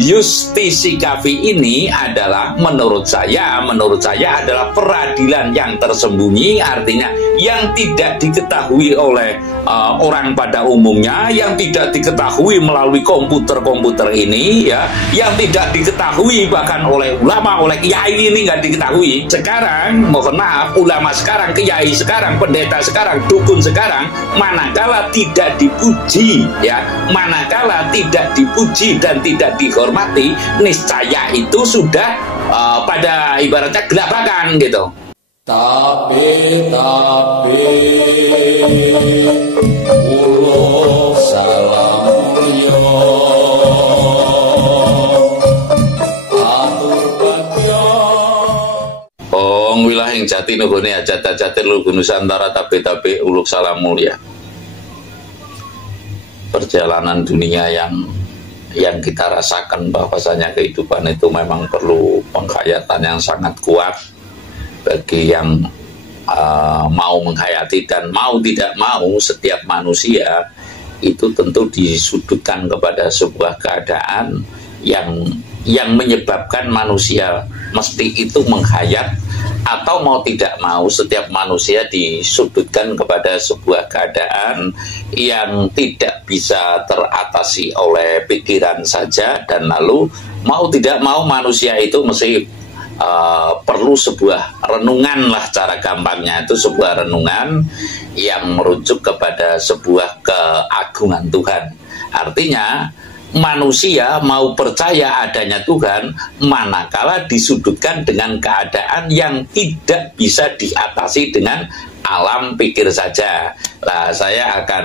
Justisikafi ini adalah menurut saya adalah peradilan yang tersembunyi, artinya yang tidak diketahui oleh orang pada umumnya, yang tidak diketahui melalui komputer ini, ya, yang tidak diketahui bahkan oleh ulama, oleh kiai ini nggak diketahui. Sekarang, mohon maaf, ulama sekarang, kiai sekarang, pendeta sekarang, dukun sekarang, manakala tidak dipuji, ya, manakala tidak dipuji dan tidak dihormati, niscaya itu sudah pada ibaratnya gelabakan gitu. Tapi ulo salamulyo atur bagyo Ong wilayah jati nugone ajat-ajatir lugu Nusantara tapi uluk salam mulia. Perjalanan dunia yang kita rasakan bahwasanya kehidupan itu memang perlu penghayatan yang sangat kuat bagi yang mau menghayati, dan mau tidak mau setiap manusia itu tentu disudutkan kepada sebuah keadaan yang menyebabkan manusia mesti itu menghayat, atau mau tidak mau setiap manusia disudutkan kepada sebuah keadaan yang tidak bisa teratasi oleh pikiran saja, dan lalu mau tidak mau manusia itu mesti perlu sebuah renungan lah, cara gampangnya itu sebuah renungan yang merujuk kepada sebuah keagungan Tuhan. Artinya manusia mau percaya adanya Tuhan manakala disudutkan dengan keadaan yang tidak bisa diatasi dengan alam pikir saja. Lah, saya akan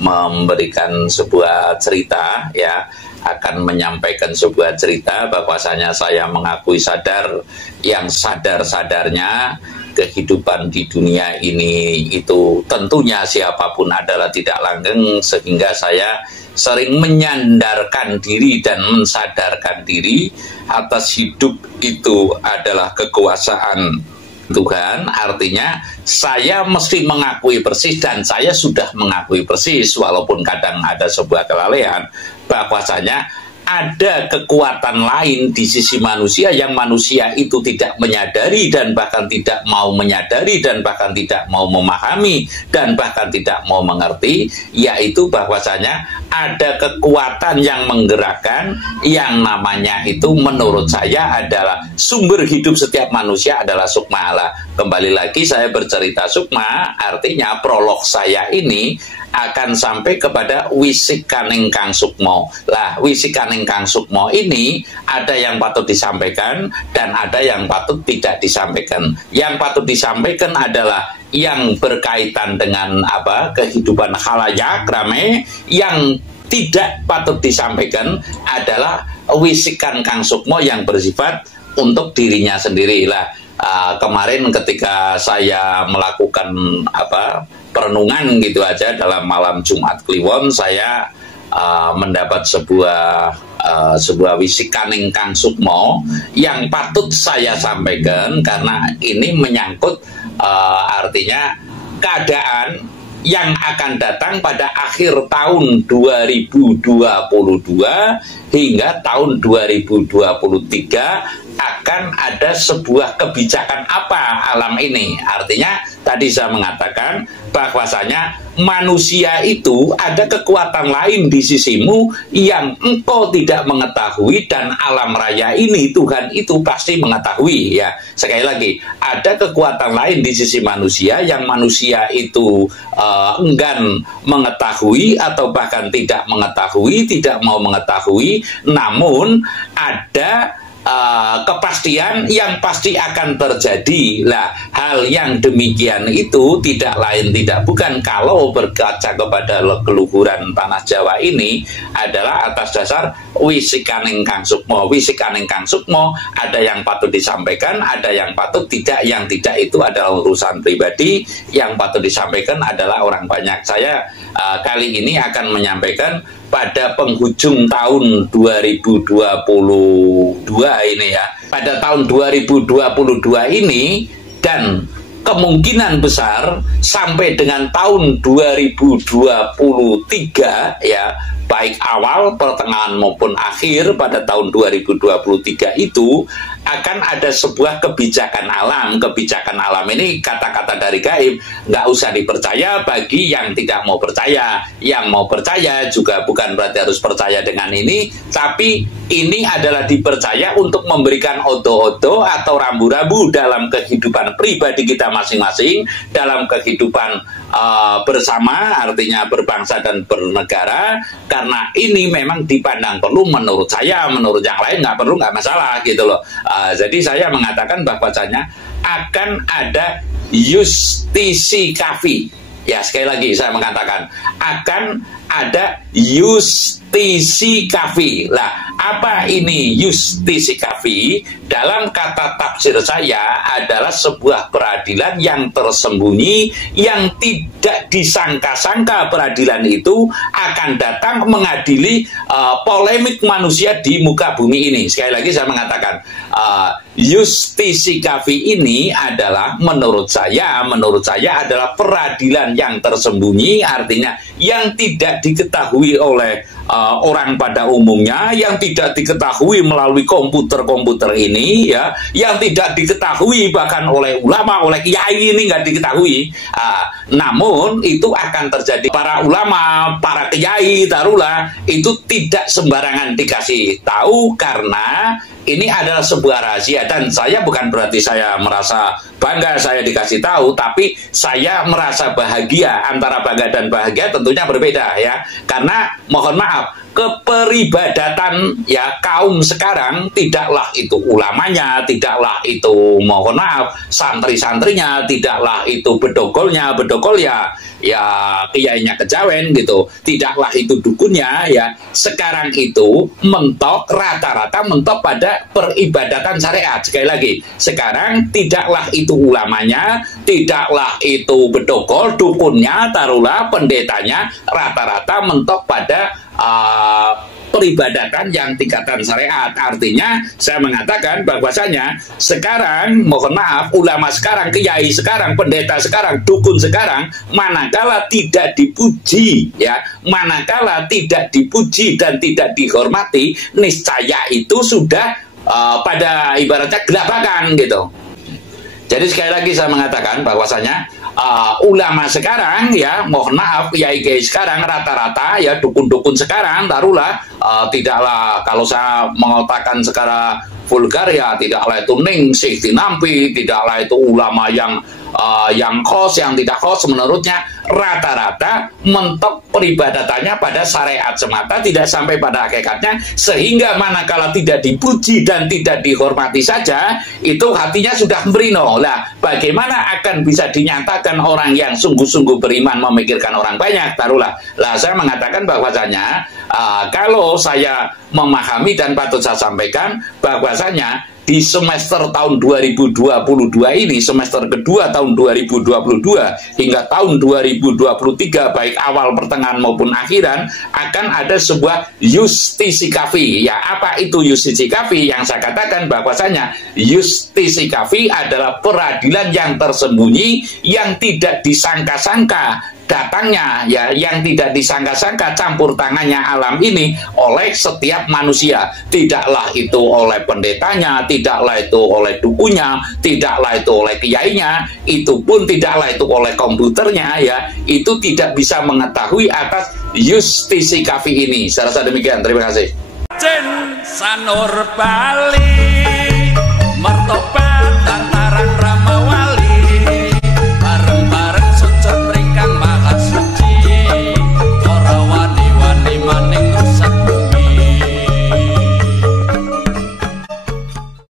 memberikan sebuah cerita, ya, akan menyampaikan sebuah cerita bahwasanya saya mengakui sadar yang sadar-sadarnya kehidupan di dunia ini itu tentunya siapapun adalah tidak langgeng, sehingga saya sering menyandarkan diri dan mensadarkan diri atas hidup itu adalah kekuasaan Tuhan. Artinya saya mesti mengakui persis, dan saya sudah mengakui persis walaupun kadang ada sebuah kelalaian, bahwasanya ada kekuatan lain di sisi manusia yang manusia itu tidak menyadari dan bahkan tidak mau menyadari dan bahkan tidak mau memahami dan bahkan tidak mau mengerti, yaitu bahwasanya ada kekuatan yang menggerakkan yang namanya itu menurut saya adalah sumber hidup setiap manusia adalah sukma Allah. Kembali lagi saya bercerita sukma, artinya prolog saya ini akan sampai kepada wisikaning kang sukmo. Lah, wisikaning kang sukmo ini ada yang patut disampaikan dan ada yang patut tidak disampaikan. Yang patut disampaikan adalah yang berkaitan dengan kehidupan khalayak rame. Yang tidak patut disampaikan adalah wisikan kang sukmo yang bersifat untuk dirinya sendiri. Lah, kemarin ketika saya melakukan perenungan gitu aja dalam malam Jumat Kliwon, saya mendapat sebuah wisikan ingkang sukmo yang patut saya sampaikan, karena ini menyangkut artinya keadaan yang akan datang pada akhir tahun 2022 hingga tahun 2023 akan ada sebuah kebijakan apa alam ini. Artinya tadi saya mengatakan bahwasanya manusia itu ada kekuatan lain di sisimu yang engkau tidak mengetahui, dan alam raya ini Tuhan itu pasti mengetahui, ya. Sekali lagi, ada kekuatan lain di sisi manusia yang manusia itu enggan mengetahui atau bahkan tidak mengetahui, tidak mau mengetahui, namun ada kepastian yang pasti akan terjadi. Lah, hal yang demikian itu tidak lain tidak bukan kalau berkaca kepada keluhuran tanah Jawa ini adalah atas dasar wisikaning kang sukmo. Wisikaning kang sukmo ada yang patut disampaikan, ada yang patut tidak. Yang tidak itu adalah urusan pribadi, yang patut disampaikan adalah orang banyak. Saya kali ini akan menyampaikan pada penghujung tahun 2022 ini, ya. Pada tahun 2022 ini dan kemungkinan besar sampai dengan tahun 2023, ya, baik awal, pertengahan maupun akhir pada tahun 2023 itu akan ada sebuah kebijakan alam. Kebijakan alam ini kata-kata dari gaib, nggak usah dipercaya bagi yang tidak mau percaya. Yang mau percaya juga bukan berarti harus percaya dengan ini, tapi ini adalah dipercaya untuk memberikan odo-odo atau rambu-rambu dalam kehidupan pribadi kita masing-masing, dalam kehidupan bersama, artinya berbangsa dan bernegara. Karena ini memang dipandang perlu, menurut saya, menurut yang lain nggak perlu, nggak masalah gitu loh. Jadi saya mengatakan bahwasanya akan ada justisikafi. Ya, sekali lagi saya mengatakan akan ada justisikafi. Lah, apa ini justisikafi? Dalam kata tafsir saya adalah sebuah peradilan yang tersembunyi, yang tidak disangka-sangka. Peradilan itu akan datang mengadili polemik manusia di muka bumi ini. Sekali lagi saya mengatakan justisikafi ini adalah menurut saya adalah peradilan yang tersembunyi, artinya yang tidak diketahui oleh orang pada umumnya, yang tidak diketahui melalui komputer-komputer ini, ya, yang tidak diketahui bahkan oleh ulama, oleh kiai, ini nggak diketahui. Namun itu akan terjadi. Para ulama, para kiai, taruhlah itu tidak sembarangan dikasih tahu, karena ini adalah sebuah rahasia. Dan saya bukan berarti saya merasa bangga saya dikasih tahu, tapi saya merasa bahagia. Antara bangga dan bahagia tentunya berbeda, ya. Karena mohon maaf, keperibadatan ya kaum sekarang tidaklah itu ulamanya, tidaklah itu mohon maaf santri-santrinya, tidaklah itu bedogolnya, bedogol ya kiainya kejawen gitu, tidaklah itu dukunnya ya. Sekarang itu mentok, rata-rata mentok pada peribadatan syariat. Sekali lagi, sekarang tidaklah itu ulamanya, tidaklah itu bedogol, dukunnya, taruhlah pendetanya, rata-rata mentok pada peribadatan yang tingkatan syariat. Artinya saya mengatakan bahwasanya sekarang, mohon maaf, ulama sekarang, kiai sekarang, pendeta sekarang, dukun sekarang, manakala tidak dipuji, ya, manakala tidak dipuji dan tidak dihormati, niscaya itu sudah pada ibaratnya gelabakan gitu. Jadi sekali lagi saya mengatakan bahwasanya ulama sekarang, ya, mohon maaf, kiai-kiai sekarang rata-rata ya, dukun-dukun sekarang, taruhlah tidaklah, kalau saya mengatakan secara vulgar ya, tidaklah itu ningsih tinampi, tidaklah itu ulama yang khos, yang tidak khos, menurutnya rata-rata mentok peribadatannya pada syariat semata, tidak sampai pada hakikatnya, sehingga manakala tidak dipuji dan tidak dihormati saja, itu hatinya sudah merino. Lah, bagaimana akan bisa dinyatakan orang yang sungguh-sungguh beriman memikirkan orang banyak, taruhlah. Lah, saya mengatakan bahwasanya kalau saya memahami dan patut saya sampaikan bahwasanya di semester tahun 2022 ini, semester kedua tahun 2022 hingga tahun 2023, baik awal, pertengahan maupun akhiran, akan ada sebuah justisikafi. Ya, apa itu justisikafi? Yang saya katakan bahwasanya justisikafi adalah peradilan yang tersembunyi, yang tidak disangka-sangka datangnya, ya, yang tidak disangka-sangka campur tangannya alam ini oleh setiap manusia. Tidaklah itu oleh pendetanya, tidaklah itu oleh dukunya, tidaklah itu oleh kiainya, itu pun tidaklah itu oleh komputernya, ya, itu tidak bisa mengetahui atas justisikafi ini. Saya rasa demikian. Terima kasih. Sanur Bali.